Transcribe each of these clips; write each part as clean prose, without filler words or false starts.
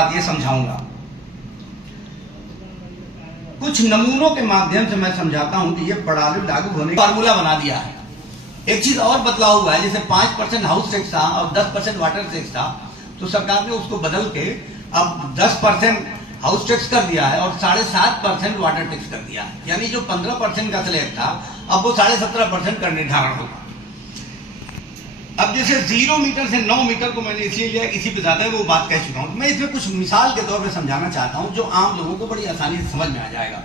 बात ये समझाऊंगा, कुछ नमूनों के माध्यम से मैं समझाता हूं कि ये प्रणाली लागू होने का फार्मूला बना दिया है। एक चीज और बदलाव हुआ है, जैसे 5% हाउस टैक्स था और 10% वाटर टैक्स था, तो सरकार ने उसको बदल के अब 10% हाउस टैक्स कर दिया है और 7.5% वाटर टैक्स कर दिया है। यानी जो 15% का स्लैब था अब वो 17.5% का निर्धारण होगा। अब जैसे 0 मीटर से 9 मीटर को मैंने इसलिए लिया, इसी पे ज्यादा वो बात कह चुका हूं। मैं इसमें कुछ मिसाल के तौर पे समझाना चाहता हूं जो आम लोगों को बड़ी आसानी से समझ में आ जाएगा।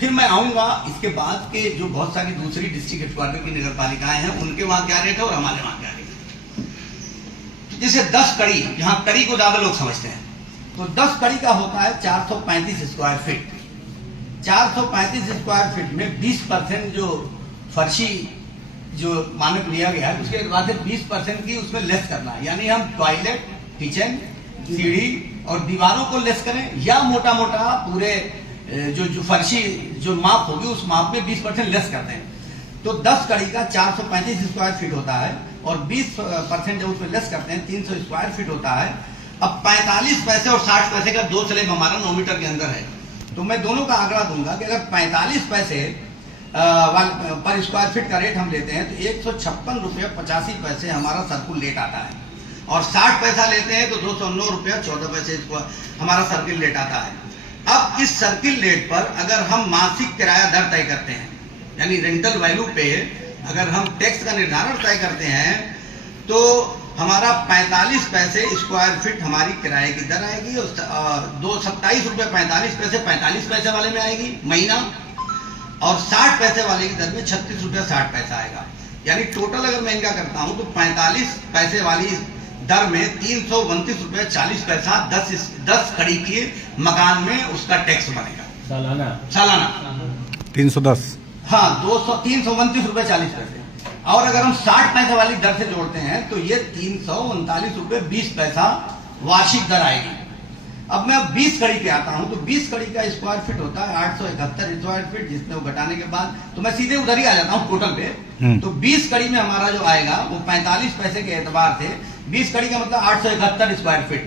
फिर मैं आऊंगा इसके बाद के जो बहुत सारी दूसरी डिस्ट्रिक्ट हेडक्वार्टर की नगर पालिकाएं हैं उनके वहां क्या रेट है और हमारे वहां क्या रेट है। जैसे 10 कड़ी, यहाँ कड़ी को ज्यादा लोग समझते हैं, तो 10 कड़ी का होता है 435 स्क्वायर फीट। 435 स्क्वायर फीट में 20% जो फर्शी जो मानक लिया गया है उसके बाद 20% की उसमें लेस करना है। यानी हम टॉयलेट, किचन, सीढ़ी और दीवारों को लेस करें या मोटा मोटा पूरे जो फर्शी जो माप होगी उस माप में 20% लेस करते हैं। तो 10 कड़ी का 435 स्क्वायर फीट होता है और 20% जब उसमें लेस करते हैं 300 स्क्वायर फीट होता है। अब 45 पैसे और 60 पैसे का 2 स्लैब हमारा 9 मीटर के अंदर है, तो मैं दोनों का आंकड़ा दूंगा कि अगर 45 पैसे पर स्क्वायर फीट का रेट हम लेते हैं तो 156 रुपये 85 पैसे हमारा सर्कुल रेट आता है, और 60 पैसा लेते हैं तो 209 रुपया 14 पैसे हमारा सर्किल रेट आता है। अब इस सर्किल रेट पर अगर हम मासिक किराया दर तय करते हैं, यानी रेंटल वैल्यू पे अगर हम टैक्स का निर्धारण तय करते हैं, तो हमारा 45 पैसे स्क्वायर फीट हमारी किराए की दर आएगी और 27 रुपये 45 पैसे 45 पैसे वाले में आएगी महीना, और 60 पैसे वाले की दर में 36 रुपया 60 पैसा आएगा। यानी टोटल अगर मैं इनका करता हूं तो 45 पैसे वाली दर में 329 रुपया 40 पैसा 10 कड़ी के मकान में उसका टैक्स बनेगा सालाना 310, हाँ 329 रुपये 40 पैसे। और अगर हम 60 पैसे वाली दर से जोड़ते हैं तो ये 339 रुपये 20 पैसा वार्षिक दर आएगी। अब मैं 20 कड़ी पे आता हूं तो 20 कड़ी का स्क्वायर फीट होता है 871 स्क्वायर फीट, जिसमें वो घटाने के बाद तो मैं सीधे उधर ही आ जाता हूं टोटल पे। तो 20 कड़ी में हमारा जो आएगा वो 45 पैसे के एतबार से 20 कड़ी का मतलब 871 स्क्वायर फीट,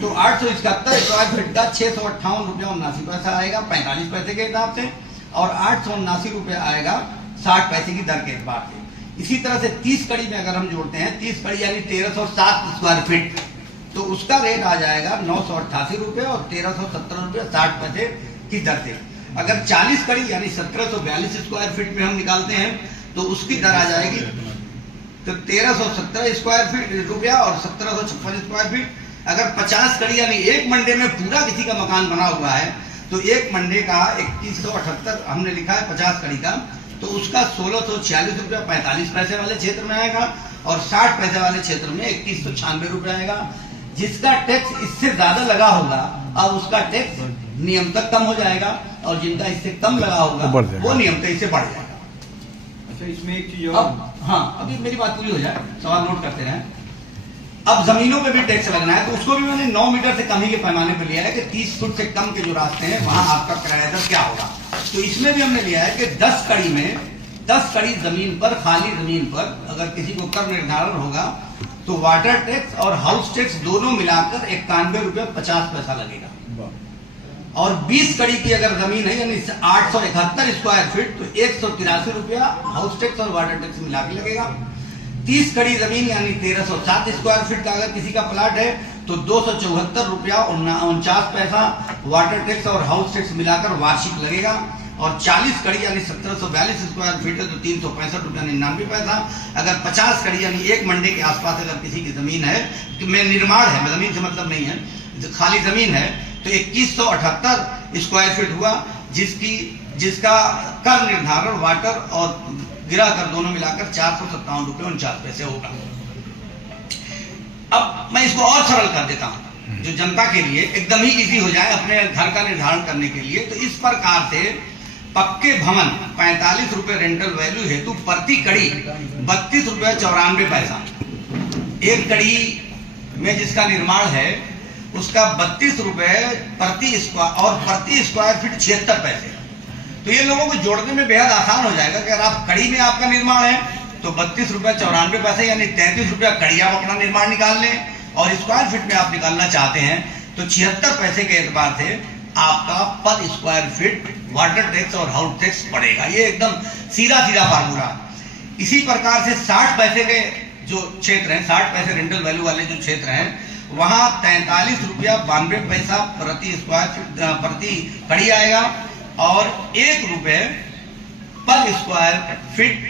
तो 871 स्क्वायर फीट का 658 रुपया 79 पैसा आएगा 45 पैसे के हिसाब से, और 879 रुपया आएगा 60 पैसे की दर के एतबार से। इसी तरह से 30 कड़ी में अगर हम जोड़ते हैं 30 कड़ी यानी 1307 स्क्वायर फीट, तो उसका रेट आ जाएगा 988 रुपये और 1317 रुपये 60 पैसे की दर से। अगर 40 कड़ी यानी 1742 स्क्वायर फीट में हम निकालते हैं तो उसकी दर आ जाएगी तो 1317 स्क्वायर फीट रुपया और 1756 स्क्वायर फीट। अगर 50 कड़ी यानी एक मंडे में पूरा किसी का मकान बना हुआ है तो एक मंडे का 2178 हमने लिखा है 50 कड़ी का, तो उसका 1646 रुपया 45 पैसे वाले क्षेत्र में आएगा और 60 पैसे वाले क्षेत्र में 2196 रुपया आएगा। जिसका टैक्स इससे ज्यादा लगा होगा अब उसका टैक्स नियमतः कम हो जाएगा और जिनका इससे कम लगा होगा वो नियमतः इससे बढ़ जाएगा। अच्छा, इसमें एक चीज अब हाँ, अभी मेरी बात पूरी हो जाए, सवाल नोट करते रहें। अब जमीनों पे भी टैक्स लगना है तो उसको भी मैंने 9 मीटर से कम ही के पैमाने पर लिया है कि 30 फुट से कम के जो रास्ते हैं वहां आपका किराया दर क्या होगा। तो इसमें भी हमने लिया है कि 10 कड़ी में 10 कड़ी जमीन पर, खाली जमीन पर अगर किसी को कर निर्धारण होगा तो वाटर टैक्स और हाउस टैक्स दोनों मिलाकर 91 रुपये 50 पैसा लगेगा। और 20 कड़ी की अगर जमीन है यानी 871 स्क्वायर फीट तो 183 रुपया हाउस टैक्स और वाटर टैक्स मिला के लगेगा। 30 कड़ी जमीन यानी 1307 स्क्वायर फीट का अगर किसी का प्लाट है तो 274 रुपया 49 पैसा वाटर टैक्स और हाउस टैक्स मिलाकर वार्षिक लगेगा। और 40 कड़ी यानी 1742 स्क्वायर फीट है तो 365 रुपया 99 पैसा। अगर 50 कड़ी यानी एक मंडे के आसपास अगर किसी की जमीन है तो में निर्माण है, जमीन से मतलब नहीं है, खाली जमीन है, तो 2178 स्क्वायर फीट हुआ जिसका कर निर्धारण वाटर और गिरा कर दोनों मिलाकर 457 रुपये 49 पैसे होगा। अब मैं इसको और सरल कर देता हूं जो जनता के लिए एकदम ही इजी हो जाए अपने घर का निर्धारण करने के लिए। तो इस प्रकार से पक्के भवन 45 रुपये रेंटल वैल्यू हेतु प्रति कड़ी 32 रुपये 94 पैसा। एक कड़ी में जिसका निर्माण है उसका 32 रुपये प्रति स्क्वायर फीट 76 पैसे। तो ये लोगों को जोड़ने में बेहद आसान हो जाएगा कि अगर आप कड़ी में आपका निर्माण है तो 32 रुपये 94 पैसे यानी 33 रुपया कड़ी आप अपना निर्माण निकाल लें, और स्क्वायर फीट में आप निकालना चाहते हैं तो 76 पैसे के एतबार से आपका पर स्क्वायर फीट वाटर टैक्स और हाउस टैक्स पड़ेगा। ये एकदम सीधा सीधा फार्मूला। इसी प्रकार से 60 पैसे के जो क्षेत्र हैं, 60 पैसे रेंटल वैल्यू वाले जो क्षेत्र हैं, वहां 43 रुपया 92 पैसा प्रति स्क्वायर फीट प्रति कड़ी आएगा और 1 रुपये पर स्क्वायर फीट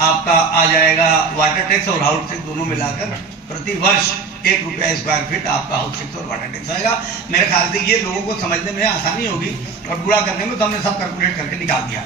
आपका आ जाएगा वाटर टैक्स और हाउस टैक्स दोनों मिलाकर प्रति वर्ष 1 रुपया स्क्वायर फीट आपका हाउस टैक्स और वाटर टैक्स आएगा। मेरे ख्याल से ये लोगों को समझने में आसानी होगी और पूरा करने में तो हमने सब कैलकुलेट करके निकाल दिया।